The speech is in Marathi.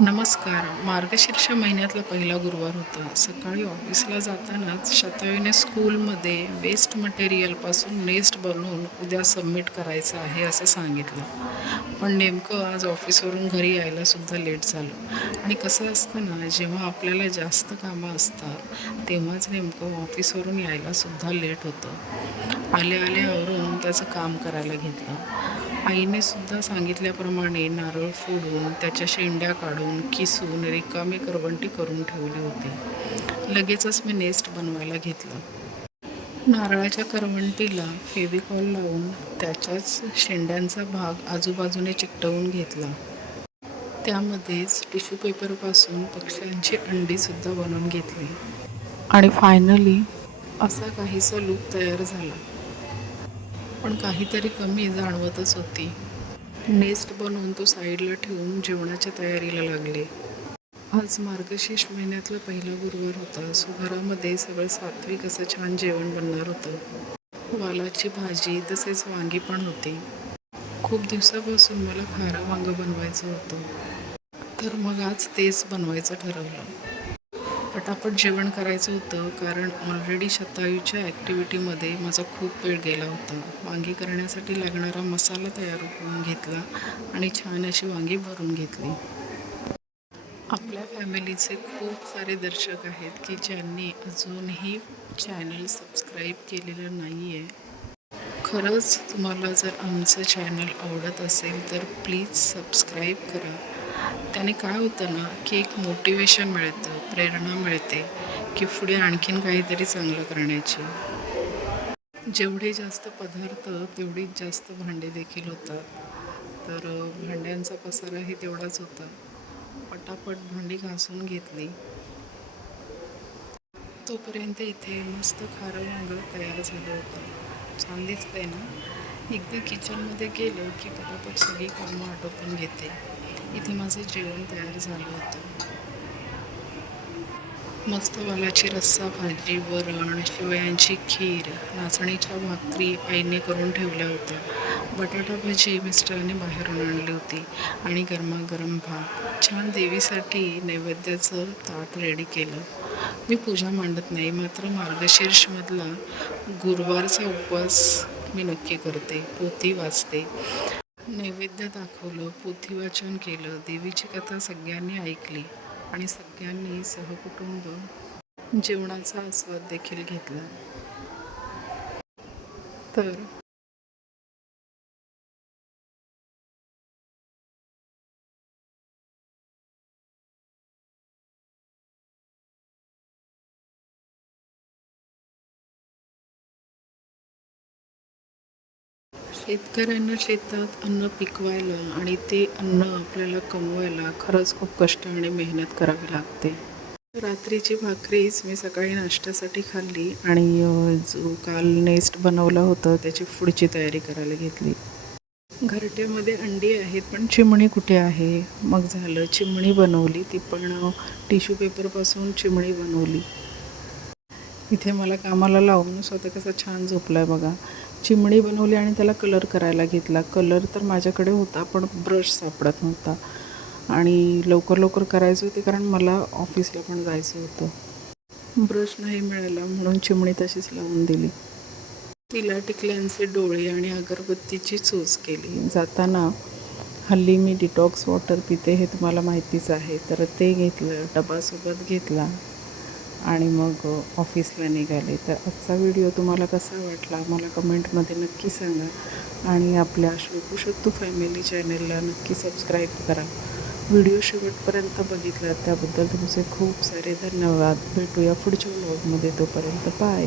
नमस्कार. मार्गशीर्ष महिन्यातला पहिला गुरुवार होता. सकाळी ऑफिसला जातानाच शतायूने स्कूलमध्ये वेस्ट मटेरियलपासून नेस्ट बनवून उद्या सबमिट करायचं आहे असं सांगितलं. पण नेमकं आज ऑफिसवरून घरी यायलासुद्धा लेट झालं. आणि कसं असतं ना जेव्हा आपल्याला जास्त कामं असतात तेव्हाच नेमकं ऑफिसवरून यायलासुद्धा लेट होतं. आले आले आवरून त्याचं काम करायला घेतलं. आईने सुद्धा सांगितल्याप्रमाणे नारळ फोडून त्याच्या शेंड्या काढून किसून रिकामी करवंटी करून ठेवली होती. लगेचच मी नेस्ट बनवायला घेतलं. नारळाच्या करवंटीला फेविकॉल लावून त्याच्याच शेंड्यांचा भाग आजूबाजूने चिकटवून घेतला. त्यामध्येच टिश्यू पेपरपासून पक्ष्यांची अंडीसुद्धा बनवून घेतली. आणि फायनली असा काहीसा लूक तयार झाला. पण काहीतरी कमी जाणवतच होती. नेस्ट बनवून तो साईडला ठेवून जेवणाच्या तयारीला लागले. आज मार्गशीर्ष महिन्यातला पहिला गुरुवार होता. सो घरामध्ये सगळं सात्विक असं छान जेवण बनणार होतं. वालाची भाजी तसेच वांगी पण होती. खूप दिवसापासून मला खारं वांगं बनवायचं होतं. तर मग आज तेच बनवायचं ठरवलं. पटापट जेवण करायचं होतं कारण ऑलरेडी शतायूच्या ॲक्टिव्हिटीमध्ये माझा खूप वेळ गेला होता. वांगी करण्यासाठी लागणारा मसाला तयार करून घेतला आणि छान अशी वांगी भरून घेतली. आपल्या फॅमिलीचे खूप सारे दर्शक आहेत की ज्यांनी अजूनही चॅनल सबस्क्राईब केलेलं नाही आहे खरंच तुम्हाला जर आमचं चॅनल आवडत असेल तर प्लीज सबस्क्राईब करा. त्याने काय होतं ना की एक मोटिवेशन मिळतं प्रेरणा मिळते की पुढे आणखीन काहीतरी चांगलं करण्याची. जेवढे जास्त पदार्थ तेवढीच जास्त भांडे देखील होतात. तर भांड्यांचा पसाराही तेवढाच होता. पटापट भांडी घासून घेतली. तोपर्यंत इथे मस्त खारं वांगं तयार झालं होतं. छान दिसतंय ना? एकदा किचनमध्ये गेलं की पटापट सगळी कामं आटोपून घेते. इथे माझं जेवण तयार झालं होतं. मस्त वालाची रस्सा भाजी वरण शेवयांची खीर नाचणीच्या भाकरी आईने करून ठेवल्या होत्या. बटाटा भाजी मिस्टरने बाहेरून आणली होती आणि गरमागरम भात. छान देवीसाठी नैवेद्याचं ताट रेडी केलं. मी पूजा मांडत नाही मात्र मार्गशीर्षमधला गुरुवारचा उपवास मी नक्की करते. पोती वाचते. नैवेद्य दाखवलं पोथीवाचन केलं देवीची कथा सगळ्यांनी ऐकली आणि सगळ्यांनी सहकुटुंब जेवणाचा आस्वाद देखील घेतला. तर शेतकऱ्यांना शेतात अन्न पिकवायला आणि ते अन्न आपल्याला कमवायला खरंच खूप कष्ट आणि मेहनत करावी लागते. रात्रीची भाकरीच मी सकाळी नाश्त्यासाठी खाल्ली आणि जो काल नेस्ट बनवलं होतं त्याची पुढची तयारी करायला घेतली. घरट्यामध्ये अंडी आहेत पण चिमणी कुठे आहे? मग झालं चिमणी बनवली ती पण टिश्यू पेपरपासून चिमणी बनवली. इथे मला कामाला लावून स्वतः कसा छान झोपला आहे बघा. चिमणी बनवली आणि त्याला कलर करायला घेतला. कलर तर माझ्याकडे होता पण ब्रश सापडत नव्हता. आणि लवकर लवकर करायचं होते कारण मला ऑफिसला पण जायचं होतं. ब्रश नाही मिळाला म्हणून चिमणी तशीच लावून दिली. तिला टिकल्यांचे डोळे आणि अगरबत्तीची चोच केली. जाताना हल्ली मी डिटॉक्स वॉटर पिते हे तुम्हाला माहितीच आहे. तर ते घेतलं डबासोबत घेतला. आणि मग ऑफिसला निघाले. तर आजचा व्हिडिओ तुम्हाला कसा वाटला मला कमेंटमध्ये नक्की सांगा. आणि आपल्या शोधू शकतो फॅमिली चॅनलला नक्की सबस्क्राईब करा. व्हिडिओ शेवटपर्यंत बघितला त्याबद्दल तुमचे खूप सारे धन्यवाद. भेटूया पुढच्या व्लॉगमध्ये तोपर्यंत. बाय